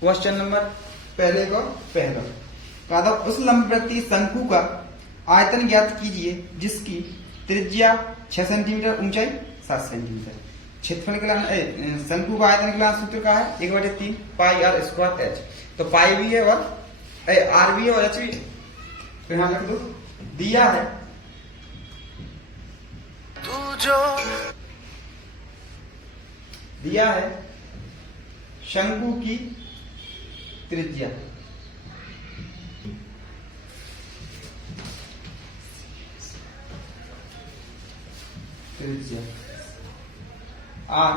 Question number पहला कहा था उस लंबवृत्तीय शंकु का आयतन ज्ञात कीजिए जिसकी त्रिज्या 6 सेंटीमीटर, ऊंचाई 7 सेंटीमीटर। क्षेत्रफल के शंकु का आयतन के सूत्र का है 1/3 पाई आर स्क्वायर एच। तो पाई भी है और आर भी है और एच भी है। तो यहां लिख दो दिया है शंकु की त्रिज्या आर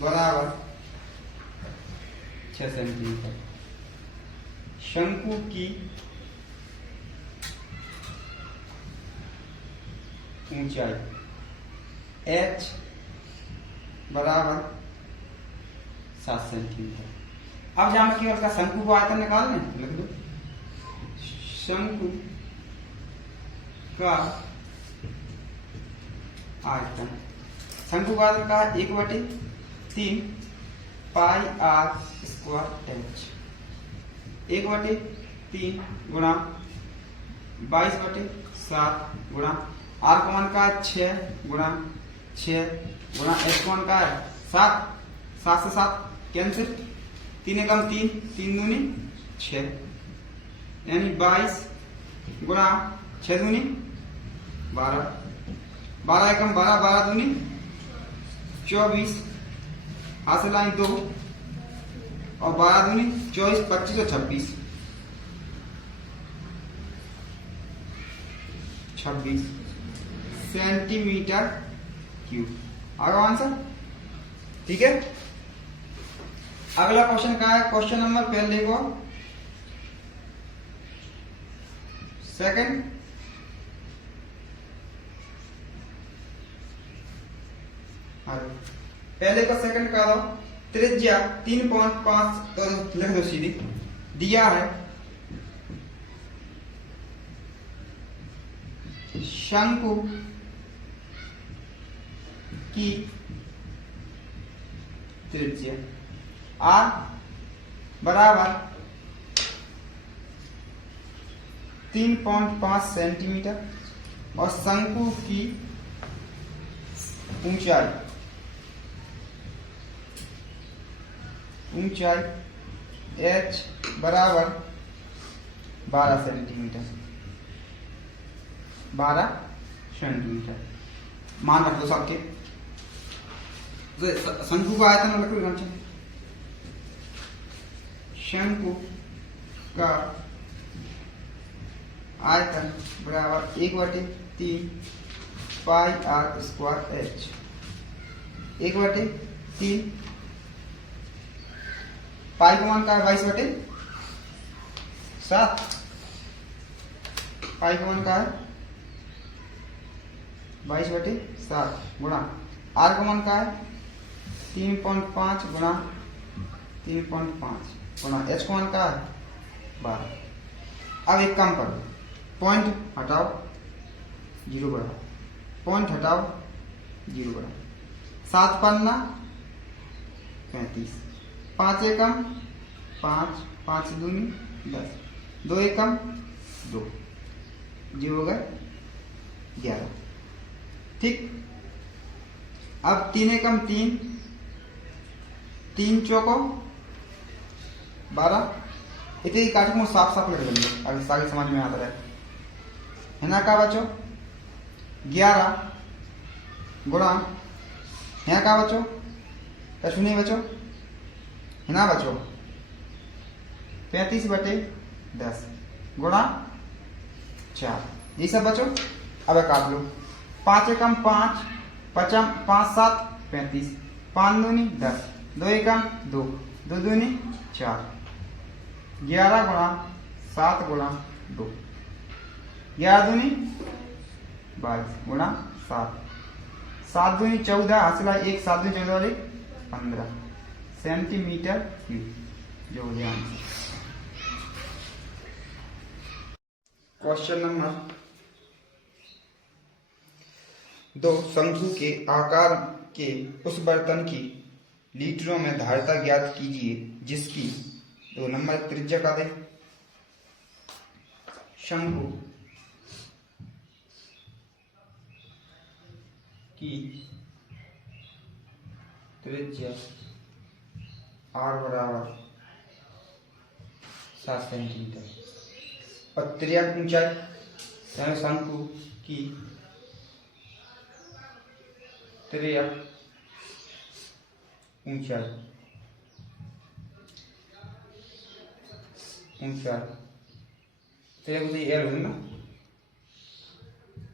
बराबर 6 सेंटीमीटर। शंकु की ऊंचाई h बराबर 7 सेंटीमीटर। अब जहां केवल का शंकु को आयतन निकालने लिख दो शंकु का आयतन। शंकु का आयतन का 1/3 पाई आर स्क्वायर एच। 1/3 गुणा 22/7 गुणा आर का मान का 6 गुणा 6 गुणा एच का मान का है 7। 7 से 7 कैंसिल, 3 एकम 3, 3 दूनी 6, यानी 22 गुणा 6 दूनी 12, 12 एकम 12, 12 दूनी 24, हासिल आई 2 और 12 दूनी 24, 25 और 26 सेंटीमीटर क्यूब। आगे आंसर ठीक है। अगला क्वेश्चन क्या है? क्वेश्चन नंबर पहले को सेकंड पहले का सेकंड का दो त्रिज्या 3.5 तो लिख दो सीधी। दिया है शंकु की त्रिज्या आर बराबर 3.5 सेंटीमीटर और शंकु की ऊंचाई h बराबर 12 सेंटीमीटर। 12 सेंटीमीटर मान रख दो सबके। शंकु का आयतन रख लो। शंकु का आयतन बराबर 1/3 पाई आर स्क्वायर एच। 1/3 पाई का मान का है 22/7। पाई का मान का है 22/7 गुणा आर का मान का है 3.5 गुणा 3.5 गुणा एच का मान का है 12। अब एक काम करो, पॉइंट हटाओ 0 बढ़ाओ, पॉइंट हटाओ 0 बढ़ाओ। 7 पन्ना 35, 5 एकम 5, 5 दूनी 10, 2 एकम 2, 0 हो गए 11। ठीक। अब 3 एकम 3, 3 चौको 12। इतने काट को साफ साफ लिख लेंगे अगर सारी समझ में आता है ना। का बचो 11 गुणा यहाँ का बचो कछु नहीं बचो है ना बचो 35/10 गुणा 4 ये सब बचो। अब काट लो 5 एकम 5, 5 7 35, 5 दूनी 10, 2 एकम 2, 2 दूनी 4, 11 गुणा 7 गुणा 2, 11 दूनी 22 गुणा 7, 7 दूनी 14, हासिल 1, 7 दूनी 14 वाली 15 सेंटीमीटर क्यूब जो हो गया आंसर। क्वेश्चन नंबर 2 शंकु के आकार के उस बर्तन की लीटरों में धारिता ज्ञात कीजिए जिसकी 2 नंबर त्रिज्या का दे शंकु की त्रिज्या r बराबर 7 सेंटीमीटर और त्रिज्या ऊंचाई यानी शंकु की त्रिज्या ऊंचाई त्रिज्या कुछ एल होगी ना,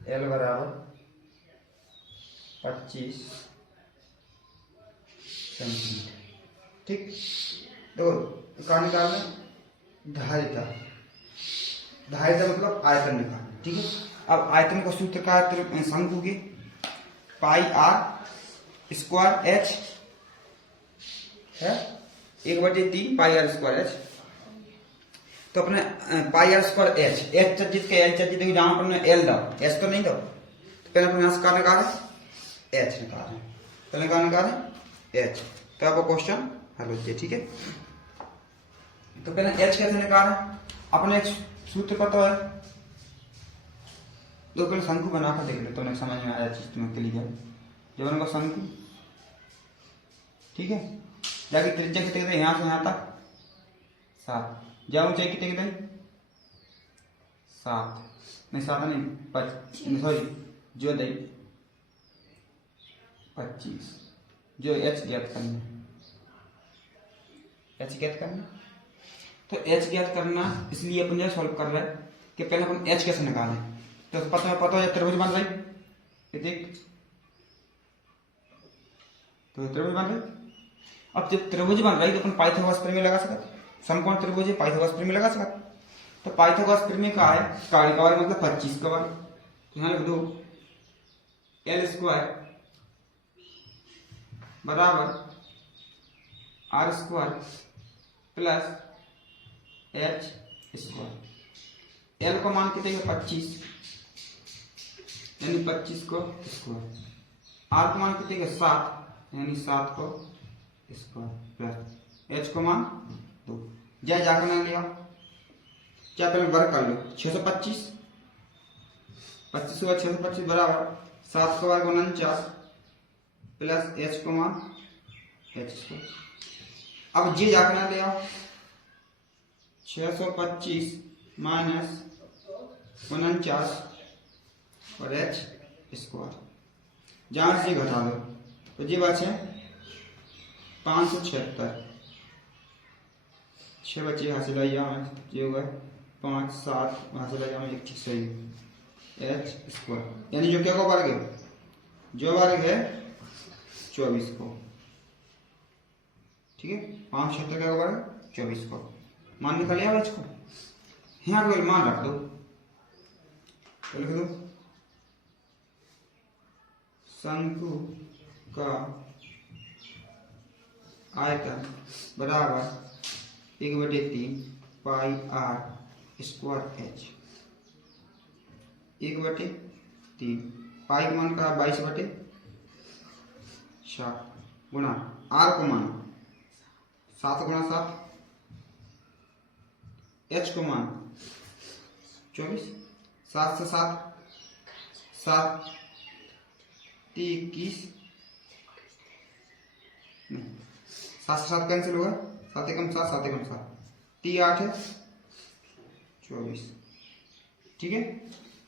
एल बराबर 25 सेंटीमीटर। ठीक, देखो कहा निकालना धारिता, धारिता मतलब आयतन निकालना। ठीक है, अब आयतन का सूत्र का शंकु के पाई r स्क्वायर एच है 1/3 पाई r स्क्वायर एच। तो अपने पाई r स्क्वायर एच एच चर्जित के एल चर्जित देखो जहां पर एल दो एच तो नहीं दो, तो पहले अपने यहाँ निकाले एच निकाले, पहले कहा निकाले एच, तो आपका क्वेश्चन हल हो जाए। ठीक है, तो पहले एच कैसे निकाले, अपने एक सूत्र पता है, दो पहले शंकु बनाकर देख लो तो उन्हें समझ में आया चीज तुम्हें क्लियर। जब उनका शंकु, ठीक है, जाके त्रिज्या कितने गई यहाँ से यहाँ तक 7, जहाँ ऊंचाई कितने गई 7 नहीं 7 नहीं 5 सॉरी जो दई 25, जो एच ज्ञात करना, एच ज्ञात करना, तो एच ज्ञात करना इसलिए अपन जो सॉल्व कर रहे हैं कि पहले अपन एच कैसे निकालें। तो पता है त्रिभुज बन रही, देख तो त्रिभुज बन रही। अब जब त्रिभुज बन रही तो अपन पाइथागोरस प्रमेय लगा सकते, समकोण त्रिभुज है पाइथागोरस प्रमेय लगा सकते। तो पाइथागोरस प्रमेय का है कार्य का वर्ग मतलब 25 का वर्ग, यहाँ लिख दो एल स्क्वायर बराबर r square plus H square. L का मान कितने 25 यानी 25 को स्क्वायर, r का मान कितने 7 यानी 7 को स्क्वायर प्लस एच को मान 2। जय जाकर ना लिया क्या, पहले वर्ग कर लो 625, 25 हुआ 625 बराबर 7 का वर्ग 49 प्लस एच को मान एच स्क्वायर। अब जे जाकर ना ले आओ 625 माइनस 49 और एच स्क्वायर, जहां से घटा दो तो ये बात है 576, 6 बच्चे हासिल आई ये होगा 5 7 हासिल आई 1 सही एच स्क्वायर, यानी जो क्या को वर्ग है, जो वर्ग है 24 को। ठीक है, 576 का वर्ग 24 को मान निकाल लिया एच को, यहाँ को मान रख दो, तो लिख दो शंकु का आयतन बराबर 1/3 पाई r स्क्वायर एच, 1/3 पाई का मान का 22/7 गुणा r को मान 7 गुणा 7, h को मान 24, 7 से 7 21 नहीं 7 से 7 कैंसिल होगा, 7 एकम 7 7 एकम 7 3 8 है 24। ठीक है,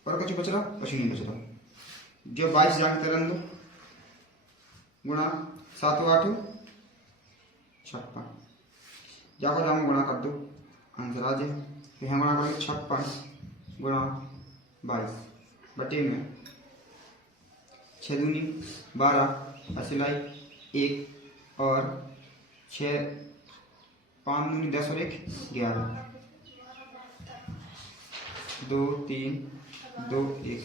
और कुछ बच रहा कुछ नहीं बच रहा, जो 22 जाके तरन दो गुणा 7 8 56, जाकर जाओ गुणा कर दो आंसर आ जाए, तो यहाँ गुणा करेंगे 56 गुणा 22 बटे में 6 दूनी 12 असिलाई 1 और 6 5 दूनी 10 और 1 11 2 3 2 1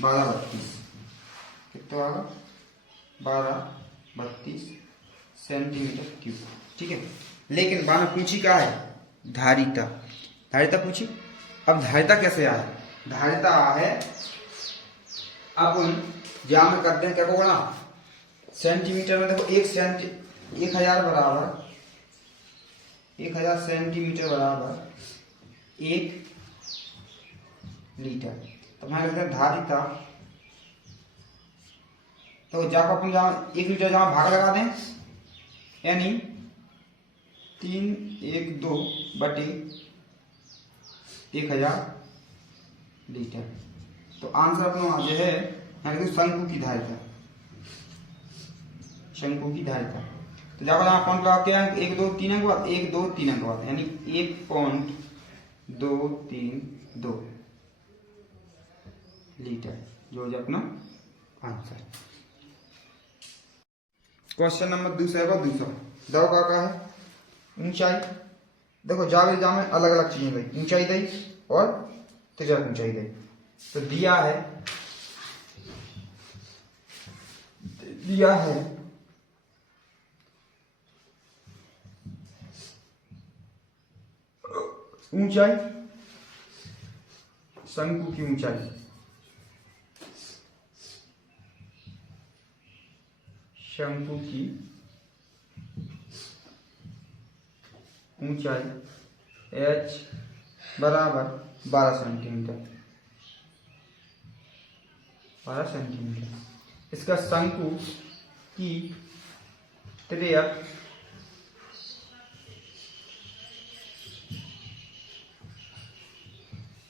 12 32 कितना आगा 12 32 सेंटीमीटर क्यूब। ठीक है, लेकिन बार पूछी क्या है धारिता, धारिता पूछी। अब धारिता कैसे आए, धारिता है अपन जहां में करते हैं क्या को बना सेंटीमीटर में, देखो 1 सेंटी 1000 बराबर 1000 सेंटीमीटर बराबर 1 लीटर। तो हमारे लगता है धारिता, तो जाकर अपन जहाँ 1 लीटर जहाँ भाग लगा दें, यानी 312 बटे 1000 लीटर। तो आंसर अपना जो है यानी कि शंकु की धारिता, शंकु की धारिता। तो जाकर जहाँ पॉइंट लगा के 1 2 3 अंक बाद 1 2 3 अंक बाद यानी 1.232 लीटर, जो है अपना आंसर। क्वेश्चन नंबर दूसरा का दूसरा दो का है ऊंचाई। देखो जावे जा में अलग अलग चीजें दी, ऊंचाई दी और तिरक ऊंचाई दी। तो दिया है ऊंचाई, शंकु की ऊंचाई, शंकु की ऊंचाई h बराबर 12 सेंटीमीटर, 12 सेंटीमीटर। इसका शंकु की त्रिज्या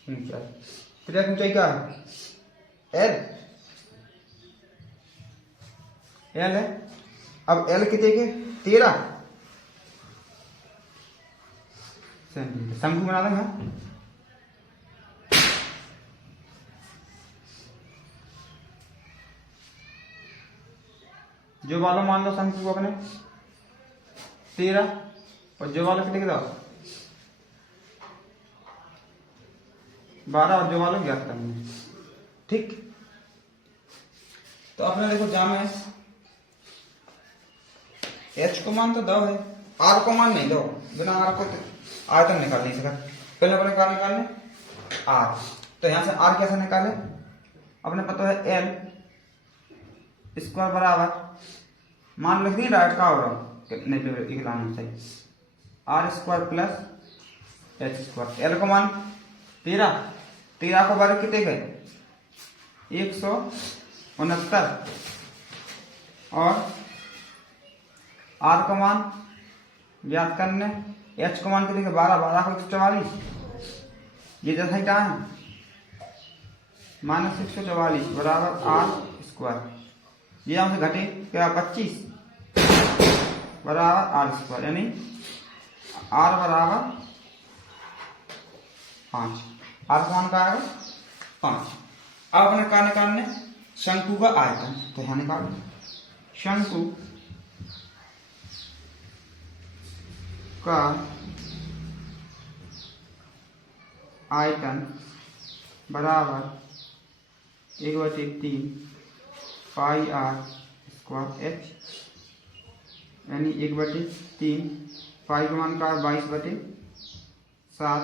ऊंचाई, त्रिज्या ऊंचाई क्या है? एल है। अब एल कितने के 13 सेंटीमीटर। शंकु बना देंगे, जो वालों मान लो शंकु को अपने 13 और जो वालों कितने के दो 12 और जो वालों ज्ञात करने। ठीक, तो अपने देखो जाम है एच को मान तो दो है, आर को मान नहीं दो, बिना आर को आयतन निकाल नहीं सका। पहले अपने क्या निकालने आर, तो यहां से आर कैसे निकाले? अपने पता है एल स्क्वायर बराबर मान लिख दी डायरेक्ट का हो रहा निकलाना चाहिए R square plus H square. L को मान 13 को वर्ग कितने गए 169 और आर का मान ज्ञात करने, एच को मान कितने 12 को 144, ये जैसा ही है -144 बराबर आर स्क्वायर। ये हमसे घटे क्या 25 बराबर आर स्क्वायर, यानी आर बराबर 5। आर का मान क्या आएगा 5। अब अपने क्या निकालने शंकु का आयतन, तो यहाँ निकाल शंकु का आयतन बराबर 1/3 पाई आर स्क्वायर एच, यानी 1/3 पाई का मान का है 22/7,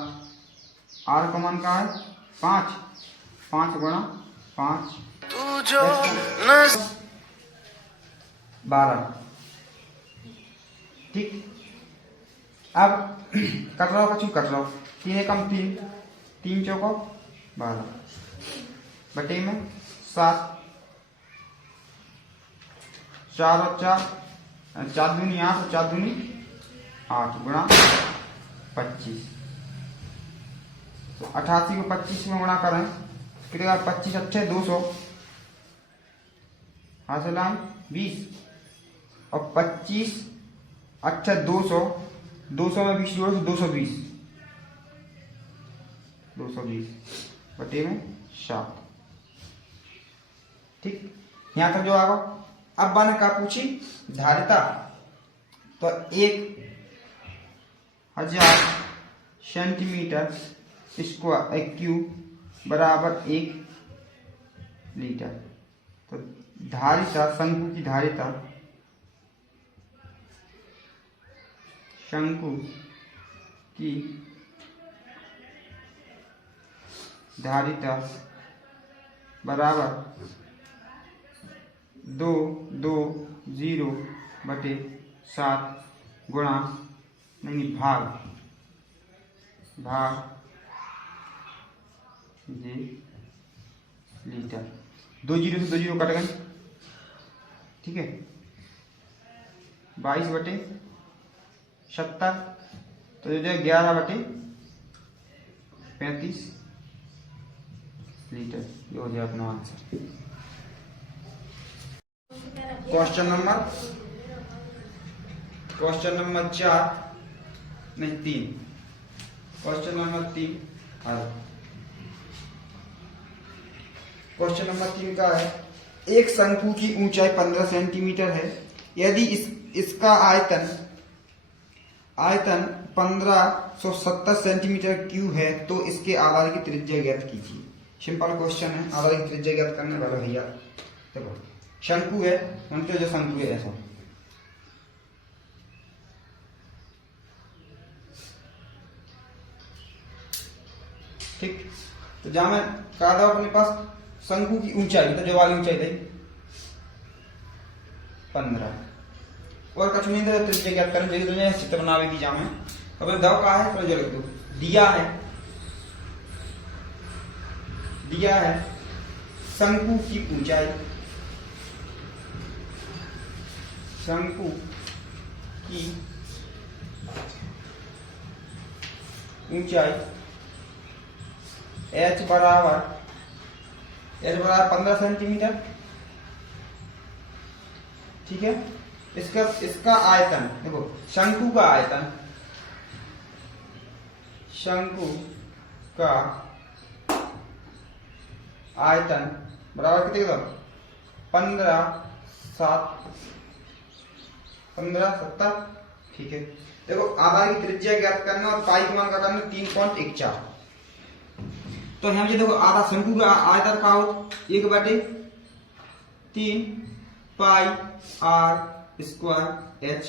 आर का मान का है 5 गुणा 5 12। ठीक, अब कट रहा कचू कट रहा 3 एकम 3 चौको 12 बटे में 7, 4 और 4 दूनी 8 और 4 दूनी 8 गुणा 25। तो 88 को 25 में गुणा करें कितने 25 अच्छे 200 हासिल आए 20 और 25 अच्छा 200 में 20 जोड़ो 220 बटे में 7। ठीक, यहां तक जो आगा। अब मैंने क्या पूछी धारिता, तो 1000 सेंटीमीटर स्क्वायर क्यूब बराबर 1 लीटर। तो धारिता शंकु की धारिता, शंकु की धारिता बराबर 220 बटे 7 गुणा नहीं भाग ये लीटर। 2 जीरो से 2 जीरो कट गए, ठीक है। 22/70 तो जो है 11/35 लीटर। ये हो जाए अपना आंसर। क्वेश्चन नंबर 4 नहीं 3। क्वेश्चन नंबर 3 क्वेश्चन नंबर 3 का है, एक शंकु की ऊंचाई 15 सेंटीमीटर है। यदि इसका आयतन 1570 सेंटीमीटर क्यूब है तो इसके आधार की त्रिज्या ज्ञात कीजिए। सिंपल क्वेश्चन है, आधार की त्रिज्या ज्ञात करने वाला भैया। देखो शंकु है, जानते हो जो शंकु है ऐसा, ठीक। तो जहां मैं कहा था अपने पास शंकु की ऊंचाई, तो जो वाली ऊंचाई थी 15 और कछु नहीं था, त्रिज्या ज्ञात करने चाहिए। तो चित्र बनावे की जामे अब दव का है तो जरूर दो दिया है शंकु की ऊंचाई, शंकु की ऊंचाई h बराबर 15 सेंटीमीटर, ठीक है। इसका आयतन देखो, शंकु का आयतन बराबर कितने का 15 ठीक है। देखो आधार की त्रिज्या ज्ञात करना और पाई का मान का करना 3.14। तो यहाँ पे देखो आधा शंकु का आयतन का हो 1/3 पाई r स्क्वायर h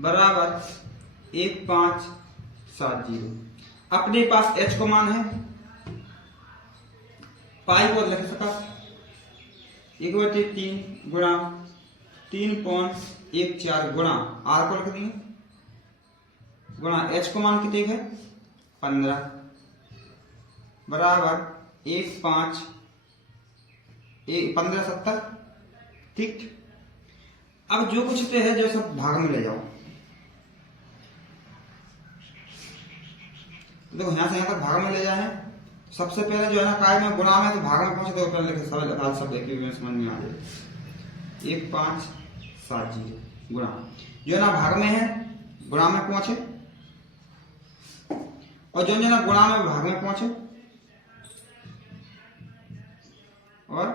बराबर 1570। अपने पास h को मान है, पाई को लिख सका 1/3 गुणा 3.14 गुणा r को लिख देंगे गुणा h को मान कितने है 15 बराबर 1570, ठीक। अब जो कुछ तो है जो सब भाग में ले जाओ। देखो यहाँ से यहाँ तक भाग में ले जाए, सबसे पहले जो है ना काय में गुणा में तो भाग में पहुंचे तो पहले लिखे सब देखिए समझ में आ जाए। 1570 गुणा जो है ना भाग में है गुणा में पहुंचे, और जो है ना गुणा में भाग में पहुंचे और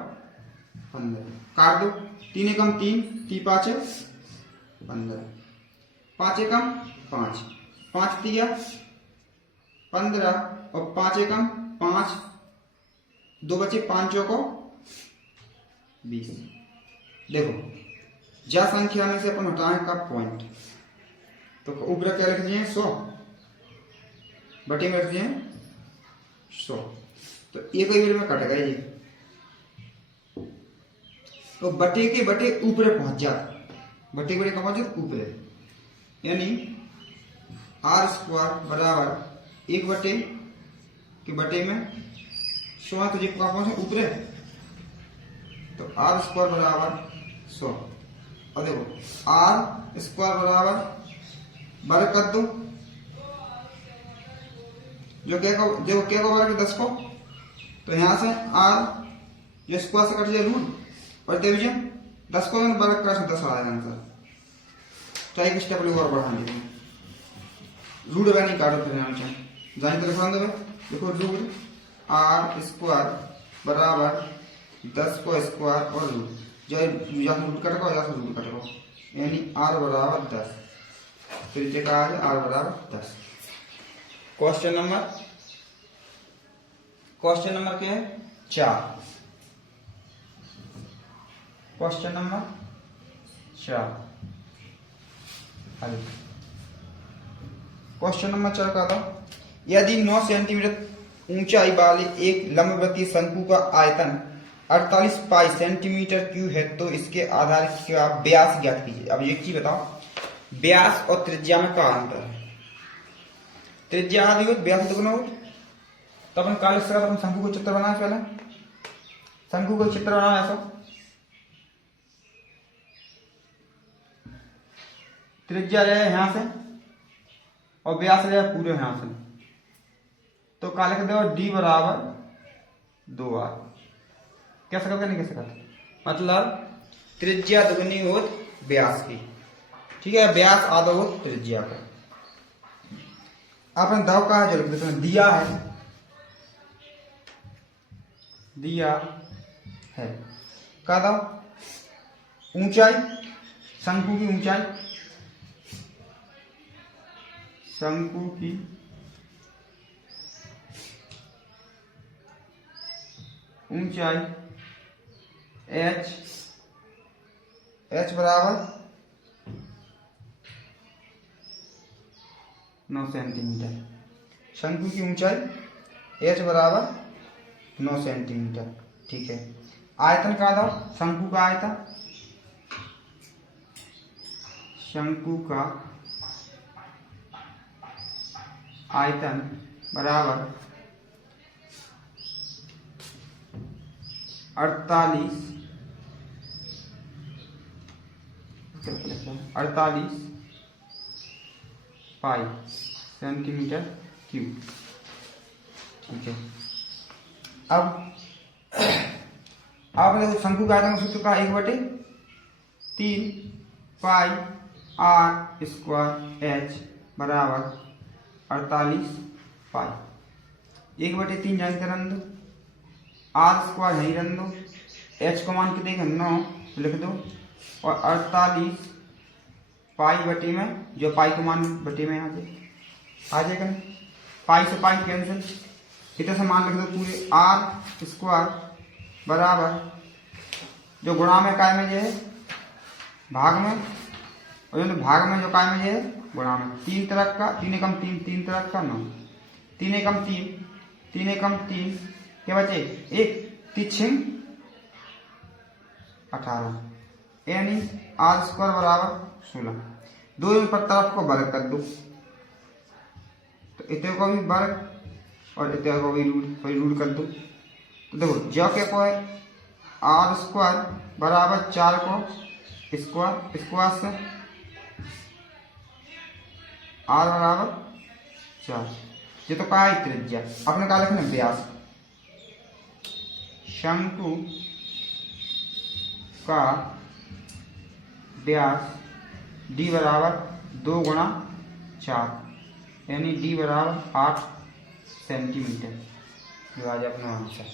15 काट दो। 3 एकम 3 3 5 15 5 एकम 5 5 दिया 15 और 5 एकम 5 2 बचे 5 चौको 20। देखो जा संख्या में से अपन हटाएं का पॉइंट, तो ऊपर क्या रख दिए 100 बटे में रख दिए 100, तो एक ही में कट गए ये, तो बटे के बटे ऊपर पहुंच जाता, बटे के बटे कहाँ पहुंचे ऊपर, यानी r स्क्वायर बराबर 1 बटे के बटे में 100 है तो जी कहाँ पहुंचे ऊपर, तो r स्क्वायर बराबर 100। और देखो r स्क्वायर बराबर वर्ग कर दो, जो क्या को वर्ग 10 को, तो यहां से r जो स्क्वायर से कट जाए रूट और डिवीजन 10 को वर्ग कर 10 आएगा आंसर। तो एक स्टेप और बढ़ा दीजिए, रूट नहीं काटो फिर यहाँ से जाने तो लिखवा दो। देखो रूट r स्क्वायर बराबर 10 को स्क्वायर और रूट जो यहाँ से रूट कटेगा यहाँ से रूट कटेगा, यानी r बराबर 10, फिर क्या आ गया r बराबर 10। क्वेश्चन नंबर क्या है 4। क्वेश्चन नंबर 4 क्वेश्चन नंबर 4 का था, यदि 9 सेंटीमीटर ऊंचाई वाले एक लंबवृत्तीय शंकु का आयतन 48 पाई सेंटीमीटर क्यूब है तो इसके आधार के आप व्यास ज्ञात कीजिए। अब एक चीज बताओ, व्यास और त्रिज्या में क्या अंतर है? त्रिज्या आधी हो, व्यास दुगुना हो। तो अपन काले से अपन शंकु को चित्र बनाए, पहले शंकु को चित्र बनाना ऐसा, त्रिज्या रहे यहाँ से और व्यास रहे पूरे यहाँ से, तो काले कर दो डी बराबर 2r। कैसे करते नहीं कैसे करते, मतलब त्रिज्या दुगनी हो व्यास की, ठीक है, व्यास आधा हो त्रिज्या का। आपने दाव कहा जो लिख देते दिया है, दिया है का दाव ऊंचाई, शंकु की ऊंचाई, शंकु की ऊंचाई h बराबर 9 सेंटीमीटर। शंकु की ऊंचाई h बराबर 9 सेंटीमीटर, ठीक है। आयतन का दो, शंकु का आयतन, शंकु का आयतन बराबर 48 पाई सेंटीमीटर क्यूब, ठीक है। अब आपने शंकु का आयतन सूत्र का 1/3 पाई r स्क्वायर h बराबर 48 पाई। 1/3 जानते रन दो, r स्क्वायर नहीं रन दो, h को मान के देंगे 9 लिख दो, और 48 पाई बटे में, जो पाई को मान बटे में आ जाएगा, पाई से पाई कैंसिल, इधर से मान लिख दो पूरे r स्क्वायर बराबर, जो गुणा में काय में जो है भाग में, और जो भाग में जो काय में जो है गुणा में, 3 तरह का 3 एकम 3 3 तरह का 9, 3 एकम 3 3 एकम 3 क्या बचे 1 3 18, यानी r स्क्वायर बराबर 16। दो पर तरफ को वर्ग कर दो, तो इतने को भी वर्ग और इतने को भी रूट कर दो। तो देखो जो क्या को है r स्क्वायर बराबर 4 को स्क्वायर से r बराबर 4, ये तो क्या है त्रिज्या। अपने क्या लिखना व्यास, शंकु का व्यास d बराबर 2 गुणा 4, यानी d बराबर 8 सेंटीमीटर, जो आज अपना आंसर।